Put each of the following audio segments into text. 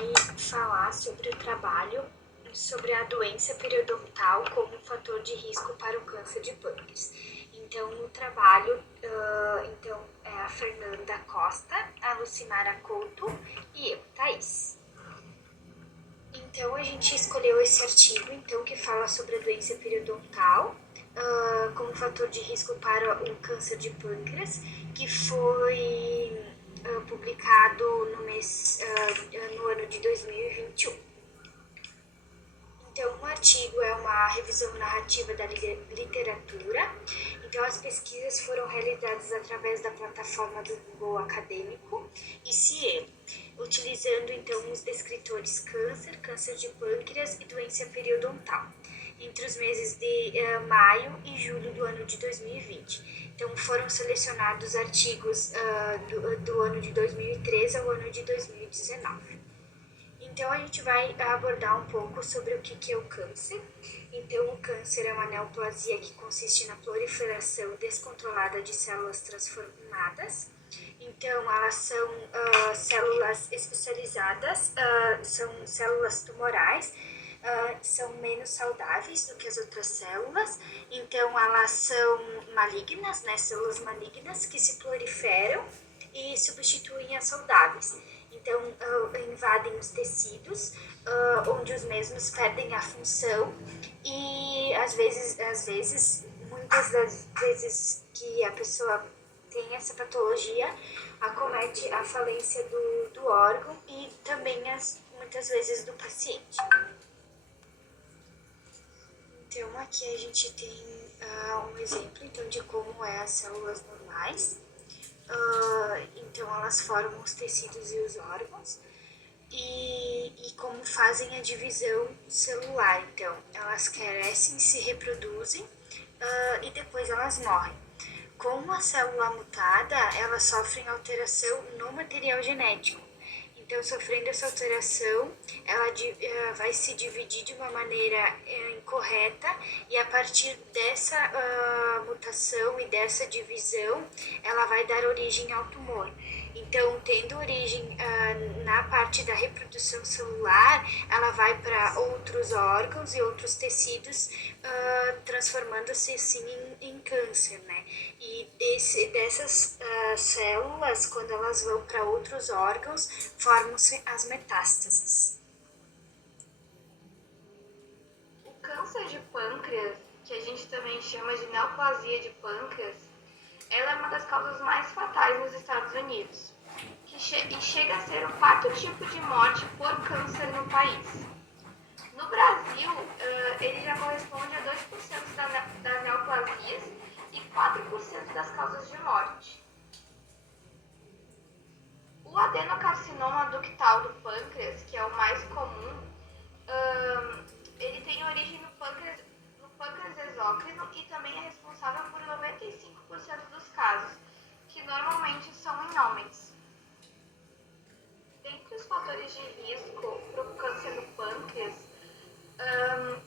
vai falar sobre o trabalho sobre a doença periodontal como fator de risco para o câncer de pâncreas. Então, no trabalho, é a Fernanda Costa, a Lucimara Couto e eu, Thaís. Então, a gente escolheu esse artigo, então, que fala sobre a doença periodontal como fator de risco para o câncer de pâncreas, que foi publicado no ano de 2021. Então, o artigo é uma revisão narrativa da literatura. Então, as pesquisas foram realizadas através da plataforma do Google Acadêmico e Cielo, utilizando então os descritores câncer de pâncreas e doença periodontal, entre os meses de maio e julho do ano de 2020. Então, foram selecionados artigos do ano de 2013 ao ano de 2019. Então, a gente vai abordar um pouco sobre o que é o câncer. Então, o câncer é uma neoplasia que consiste na proliferação descontrolada de células transformadas. Então, elas são células especializadas, são células tumorais, são menos saudáveis do que as outras células. Então, elas são malignas, né? Células malignas que se proliferam e substituem as saudáveis. Então, invadem os tecidos, onde os mesmos perdem a função e, muitas das vezes que a pessoa tem essa patologia, acomete a falência do órgão e também, muitas vezes, do paciente. Então, aqui a gente tem um exemplo então, de como é as células normais. Então, elas formam os tecidos e os órgãos e como fazem a divisão celular. Então, elas crescem, se reproduzem e depois elas morrem. Com a célula mutada, elas sofrem alteração no material genético. Então, sofrendo essa alteração, ela vai se dividir de uma maneira incorreta e a partir dessa mutação e dessa divisão, ela vai dar origem ao tumor. Então, tendo origem na parte da reprodução celular, ela vai para outros órgãos e outros tecidos, transformando-se assim em câncer, né? E dessas células, quando elas vão para outros órgãos, formam-se as metástases. O câncer de pâncreas, que a gente também chama de neoplasia de pâncreas, ela é uma das causas mais fatais nos Estados Unidos, e chega a ser o quarto tipo de morte por câncer no país. No Brasil, ele já corresponde a 2% das neoplasias e 4% das causas de morte. O adenocarcinoma ductal do pâncreas, que é o mais comum, ele tem origem no pâncreas exócrino e também é responsável por 95% dos casos, que normalmente são em homens. Dentre os fatores de risco para o câncer do pâncreas,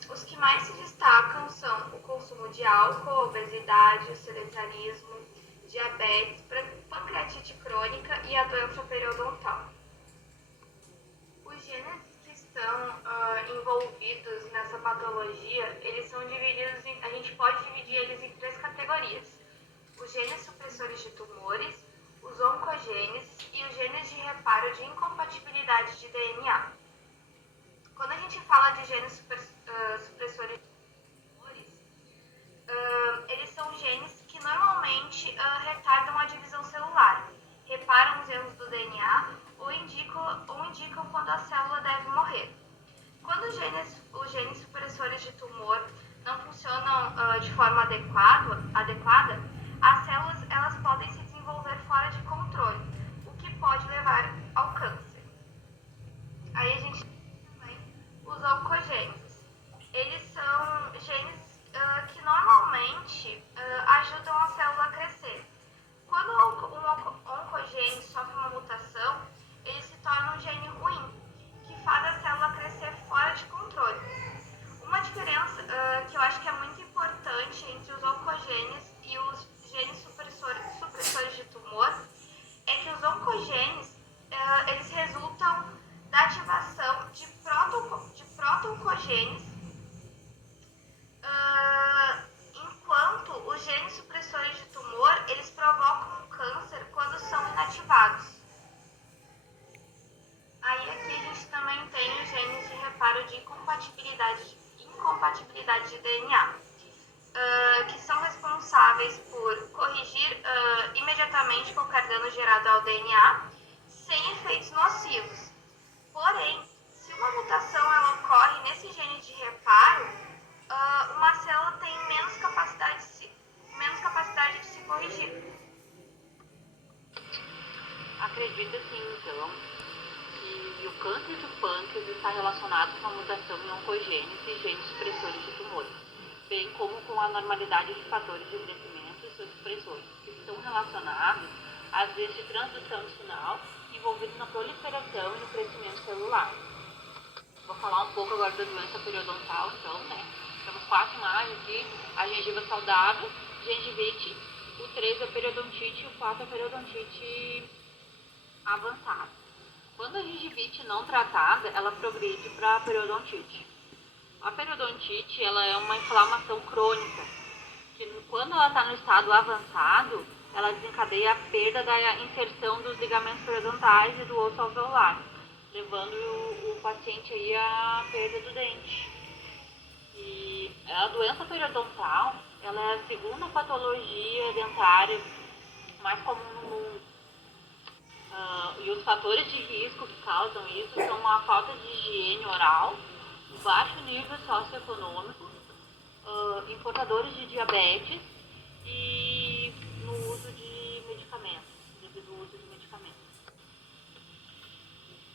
os que mais se destacam são o consumo de álcool, obesidade, o sedentarismo, diabetes, pancreatite crônica e a doença periodontal. Os genes que estão envolvidos nessa patologia, eles são divididos a gente pode dividir eles em 3 categorias: os genes supressores de tumores, os oncogenes e os genes de reparo de incompatibilidade de DNA. Quando a gente fala de genes supressores de tumores, eles são genes que normalmente retardam a divisão celular, reparam os erros do DNA ou indicam quando a célula deve morrer. Quando os genes supressores de tumor não funcionam de forma adequada, as células elas podem se desenvolver fora de controle, o que pode levar ao câncer. Aí a gente tem também os oncogenes. Eles são genes que normalmente ajudam a célula a crescer. Quando um oncogene sofre uma mutação, ele se torna um gene ruim, que faz a célula crescer fora de controle. Uma diferença que eu acho que é muito importante entre os oncogenes e os genes, enquanto os genes supressores de tumor, eles provocam o câncer quando são inativados. Aí aqui a gente também tem os genes de reparo de incompatibilidade de DNA, que são responsáveis por corrigir imediatamente qualquer dano gerado ao DNA sem efeitos nocivos. Porém, se uma mutação ela ocorre nesse gene de reparo, uma célula tem menos capacidade de se corrigir. Acredita sim, então, que o câncer do pâncreas está relacionado com a mutação em oncogenes e genes supressores de tumores, bem como com a normalidade de fatores de crescimento e seus supressores, que estão relacionados às vias de transdução de sinal envolvidos na proliferação e no crescimento celular. Vou falar um pouco agora da doença periodontal, então, né? Temos 4 imagens aqui: a gengiva saudável, gengivite, o 3 é a periodontite e o 4 é a periodontite avançada. Quando a gengivite não tratada, ela progride para a periodontite. A periodontite, ela é uma inflamação crônica, que quando ela está no estado avançado, ela desencadeia a perda da inserção dos ligamentos periodontais e do osso alveolar, levando o paciente aí à perda do dente. E a doença periodontal, ela é a segunda patologia dentária mais comum no mundo. E os fatores de risco que causam isso são a falta de higiene oral, o baixo nível socioeconômico, portadores de diabetes e no uso de medicamentos, devido ao uso de medicamentos.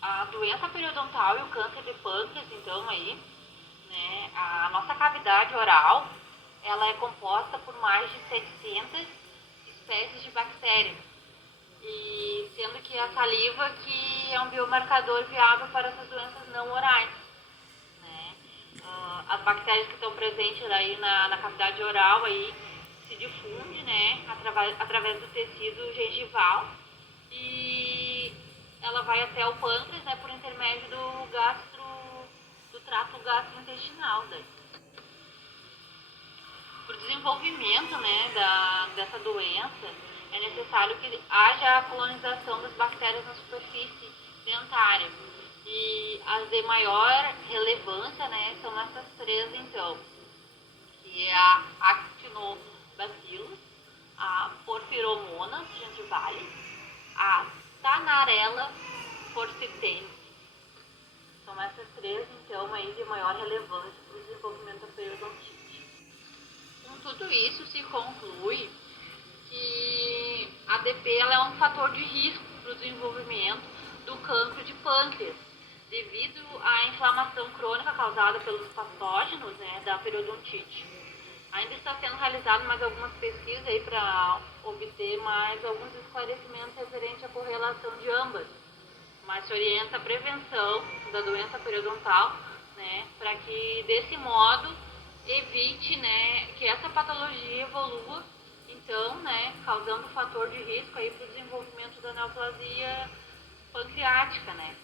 A doença periodontal e o câncer de pâncreas, então, aí, né, a nossa cavidade oral, ela é composta por mais de 700 espécies de bactérias, e sendo que a saliva que é um biomarcador viável para essas doenças não orais, né? As bactérias que estão presentes aí na cavidade oral aí se difundem, né, através do tecido gengival, e ela vai até o pâncreas, né, por intermédio do trato gastrointestinal. Para o desenvolvimento, né, dessa doença, é necessário que haja a colonização das bactérias na superfície dentária. E as de maior relevância, né, são essas 3, então, que é a Actinobacillus, a Porphyromonas gengivalis, a Tanarella forsicensis. São essas 3, então, aí de maior relevância para o desenvolvimento da periodontite. Com tudo isso, se conclui que a ADP ela é um fator de risco para o desenvolvimento do cancro de pâncreas, devido à inflamação crônica causada pelos patógenos, né, da periodontite. Ainda está sendo realizado mais algumas pesquisas aí para obter mais alguns esclarecimentos referentes à correlação de ambas, mas se orienta a prevenção da doença periodontal, né, para que desse modo evite, né, que essa patologia evolua, então, né, causando fator de risco aí para o desenvolvimento da neoplasia pancreática, né.